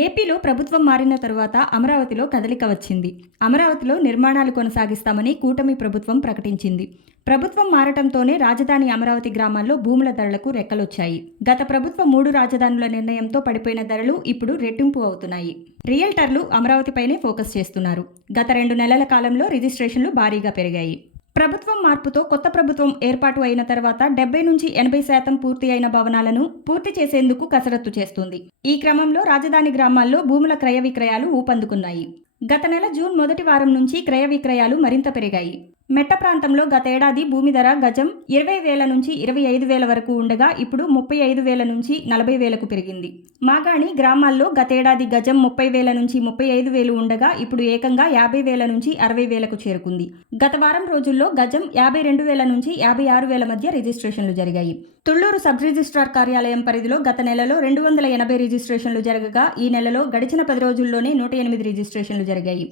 ఏపీలో ప్రభుత్వం మారిన తరువాత అమరావతిలో కదలిక వచ్చింది. అమరావతిలో నిర్మాణాలు కొనసాగిస్తామని కూటమి ప్రభుత్వం ప్రకటించింది. ప్రభుత్వం మారటంతోనే రాజధాని అమరావతి గ్రామాల్లో భూముల ధరలకు రెక్కలొచ్చాయి. గత ప్రభుత్వ 3 రాజధానుల నిర్ణయంతో పడిపోయిన ధరలు ఇప్పుడు రెట్టింపు అవుతున్నాయి. రియల్టర్లు అమరావతిపైనే ఫోకస్ చేస్తున్నారు. గత 2 నెలల కాలంలో రిజిస్ట్రేషన్లు భారీగా పెరిగాయి. ప్రభుత్వం మార్పుతో కొత్త ప్రభుత్వం ఏర్పాటు అయిన తర్వాత 70-80% పూర్తి అయిన భవనాలను పూర్తి చేసేందుకు కసరత్తు చేస్తుంది. ఈ క్రమంలో రాజధాని గ్రామాల్లో భూముల క్రయ విక్రయాలు ఊపందుకున్నాయి. గత నెల జూన్ మొదటి వారం నుంచి క్రయ విక్రయాలు మరింత పెరిగాయి. మెట్ట ప్రాంతంలో గతేడాది భూమి ధర గజం 20,000 నుంచి 25,000 వరకు ఉండగా ఇప్పుడు 35,000 నుంచి 40,000కు పెరిగింది. మాగాణి గ్రామాల్లో గతేడాది గజం 30,000 నుంచి 35,000 ఉండగా ఇప్పుడు ఏకంగా 50,000 నుంచి 60,000కు చేరుకుంది. గత వారం రోజుల్లో గజం 52,000 నుంచి 56,000 మధ్య రిజిస్ట్రేషన్లు జరిగాయి. తుళ్లూరు సబ్ రిజిస్ట్రార్ కార్యాలయం పరిధిలో గత నెలలో 280 రిజిస్ట్రేషన్లు జరగగా ఈ నెలలో గడిచిన 10 రోజుల్లోనే 108 రిజిస్ట్రేషన్లు జరిగాయి.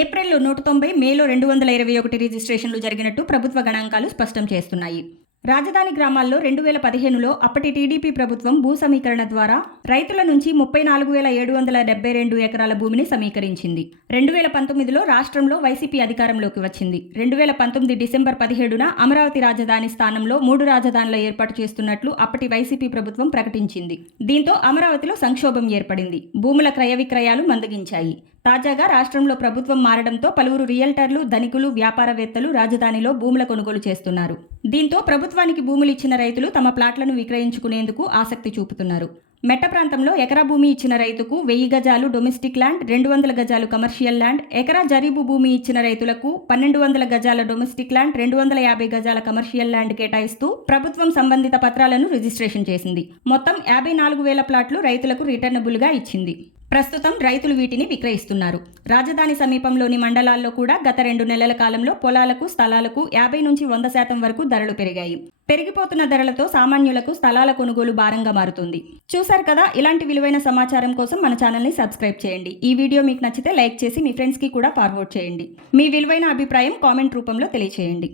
ఏప్రిల్లో 190, మేలో 221 రిజిస్ట్రేషన్లు జరిగినట్టు ప్రభుత్వ గణాంకాలు స్పష్టం చేస్తున్నాయి. రాజధాని గ్రామాల్లో 2015లో అప్పటి టీడీపీ ప్రభుత్వం భూ సమీకరణ ద్వారా రైతుల నుంచి 34,772 ఎకరాల భూమిని సమీకరించింది. 2019లో రాష్ట్రంలో వైసీపీ అధికారంలోకి వచ్చింది. 2019 డిసెంబర్ 17న అమరావతి రాజధాని స్థానంలో 3 రాజధానుల ఏర్పాటు చేస్తున్నట్లు అప్పటి వైసీపీ ప్రభుత్వం ప్రకటించింది. దీంతో అమరావతిలో సంక్షోభం ఏర్పడింది. భూముల క్రయ విక్రయాలు మందగించాయి. తాజాగా రాష్ట్రంలో ప్రభుత్వం మారడంతో పలువురు రియల్టర్లు, ధనికులు, వ్యాపారవేత్తలు రాజధానిలో భూముల కొనుగోలు చేస్తున్నారు. దీంతో ప్రభుత్వానికి భూములు ఇచ్చిన రైతులు తమ ప్లాట్లను విక్రయించుకునేందుకు ఆసక్తి చూపుతున్నారు. మెట్ట ప్రాంతంలో ఎకరా భూమి ఇచ్చిన రైతుకు 1000 గజాలు డొమెస్టిక్ ల్యాండ్, 200 గజాలు కమర్షియల్ ల్యాండ్, ఎకరా జరీబు భూమి ఇచ్చిన రైతులకు 1200 గజాల డొమెస్టిక్ ల్యాండ్, 250 గజాల కమర్షియల్ ల్యాండ్ కేటాయిస్తూ ప్రభుత్వం సంబంధిత పత్రాలను రిజిస్ట్రేషన్ చేసింది. మొత్తం 54,000 ప్లాట్లు రైతులకు రిటర్నబుల్గా ఇచ్చింది. ప్రస్తుతం రైతులు వీటిని విక్రయిస్తున్నారు. రాజధాని సమీపంలోని మండలాల్లో కూడా గత 2 నెలల కాలంలో పొలాలకు, స్థలాలకు 50-100% వరకు ధరలు పెరిగాయి. పెరిగిపోతున్న ధరలతో సామాన్యులకు స్థలాల కొనుగోలు భారంగా మారుతుంది. చూశారు కదా, ఇలాంటి విలువైన సమాచారం కోసం మన ఛానల్ని సబ్స్క్రైబ్ చేయండి. ఈ వీడియో మీకు నచ్చితే లైక్ చేసి మీ ఫ్రెండ్స్కి కూడా ఫార్వర్డ్ చేయండి. మీ విలువైన అభిప్రాయం కామెంట్ రూపంలో తెలియచేయండి.